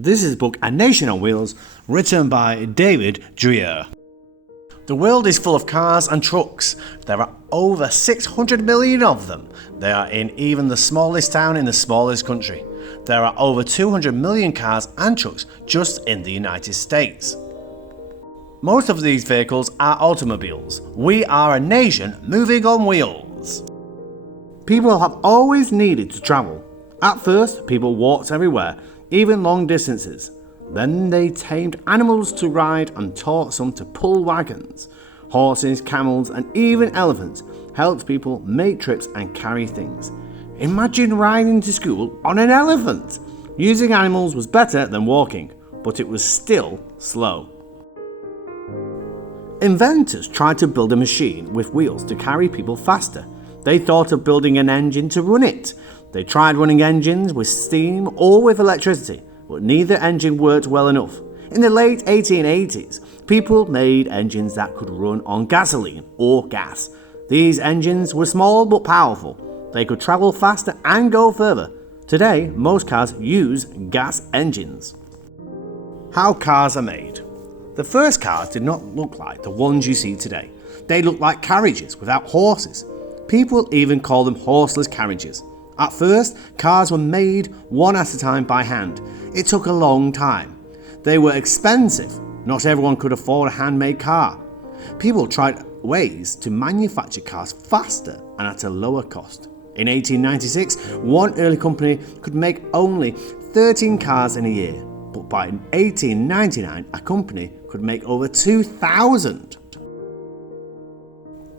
This is the book A Nation on Wheels, written by David Dreher. The world is full of cars and trucks. There are over 600 million of them. They are in even the smallest town in the smallest country. There are over 200 million cars and trucks just in the United States. Most of these vehicles are automobiles. We are a nation moving on wheels. People have always needed to travel. At first, people walked everywhere, even long distances. Then they tamed animals to ride and taught some to pull wagons. Horses, camels, and even elephants helped people make trips and carry things. Imagine riding to school on an elephant! Using animals was better than walking, but it was still slow. Inventors tried to build a machine with wheels to carry people faster. They thought of building an engine to run it. They tried running engines with steam or with electricity, but neither engine worked well enough. In the late 1880s, people made engines that could run on gasoline or gas. These engines were small but powerful. They could travel faster and go further. Today, most cars use gas engines. How cars are made. The first cars did not look like the ones you see today. They looked like carriages without horses. People even call them horseless carriages. At first, cars were made one at a time by hand. It took a long time. They were expensive. Not everyone could afford a handmade car. People tried ways to manufacture cars faster and at a lower cost. In 1896, one early company could make only 13 cars in a year, but by 1899, a company could make over 2,000.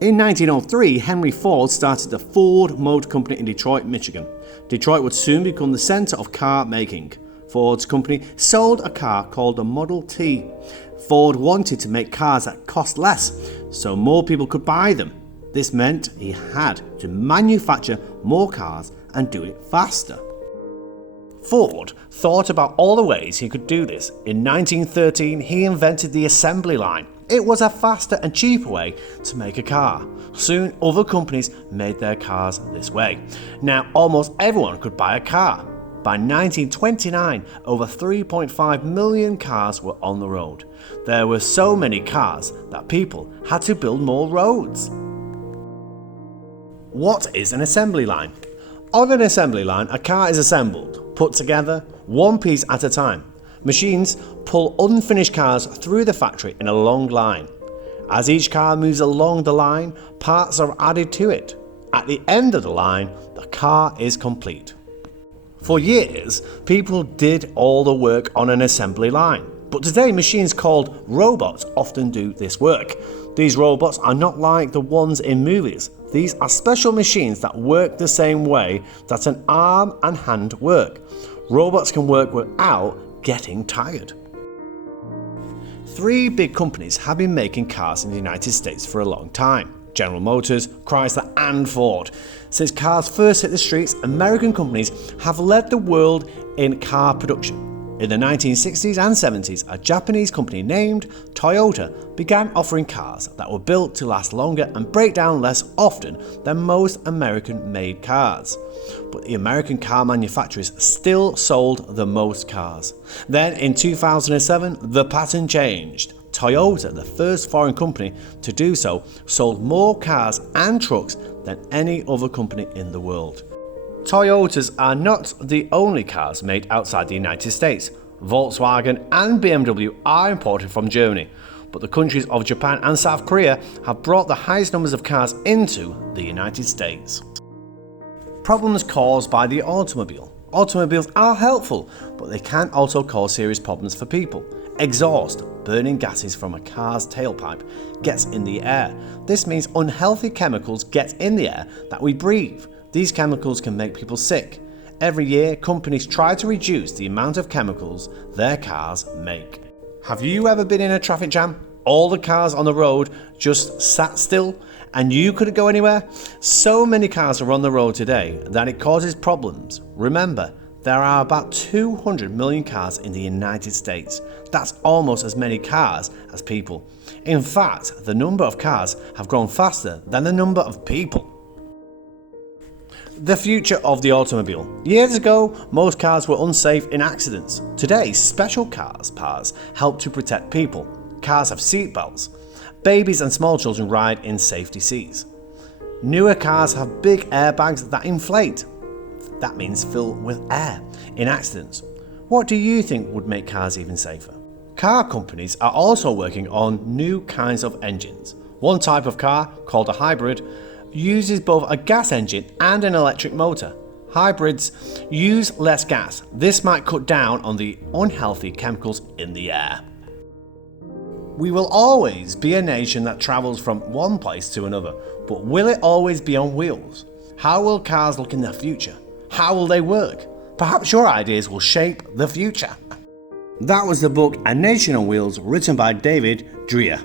In 1903, Henry Ford started the Ford Motor Company in Detroit, Michigan. Detroit would soon become the center of car making. Ford's company sold a car called the Model T. Ford wanted to make cars that cost less, so more people could buy them. This meant he had to manufacture more cars and do it faster. Ford thought about all the ways he could do this. In 1913, he invented the assembly line. It was a faster and cheaper way to make a car. Soon, other companies made their cars this way. Now, almost everyone could buy a car. By 1929, over 3.5 million cars were on the road. There were so many cars that people had to build more roads. What is an assembly line? On an assembly line, a car is assembled, put together, one piece at a time. Machines pull unfinished cars through the factory in a long line. As each car moves along the line, parts are added to it. At the end of the line, the car is complete. For years, people did all the work on an assembly line. But today, machines called robots often do this work. These robots are not like the ones in movies. These are special machines that work the same way that an arm and hand work. Robots can work without getting tired. 3 big companies have been making cars in the United States for a long time: General Motors, Chrysler, and Ford. Since cars first hit the streets, American companies have led the world in car production. In the 1960s and 70s, a Japanese company named Toyota began offering cars that were built to last longer and break down less often than most American-made cars. But the American car manufacturers still sold the most cars. Then in 2007, the pattern changed. Toyota, the first foreign company to do so, sold more cars and trucks than any other company in the world. Toyotas are not the only cars made outside the United States. Volkswagen and BMW are imported from Germany, but the countries of Japan and South Korea have brought the highest numbers of cars into the United States. Problems caused by the automobile. Automobiles are helpful, but they can also cause serious problems for people. Exhaust, burning gases from a car's tailpipe, gets in the air. This means unhealthy chemicals get in the air that we breathe. These chemicals can make people sick. Every year, companies try to reduce the amount of chemicals their cars make. Have you ever been in a traffic jam? All the cars on the road just sat still and you couldn't go anywhere? So many cars are on the road today that it causes problems. Remember, there are about 200 million cars in the United States. That's almost as many cars as people. In fact, the number of cars have grown faster than the number of people. The future of the automobile. Years ago, most cars were unsafe in accidents. Today, special parts help to protect people. Cars have seat belts. Babies and small children ride in safety seats. Newer cars have big airbags that inflate. That means fill with air in accidents. What do you think would make cars even safer? Car companies are also working on new kinds of engines. One type of car, called a hybrid, uses both a gas engine and an electric motor. Hybrids use less gas. This might cut down on the unhealthy chemicals in the air. We will always be a nation that travels from one place to another, but will it always be on wheels? How will cars look in the future? How will they work? Perhaps your ideas will shape the future. That was the book A Nation on Wheels, written by David Dreyer.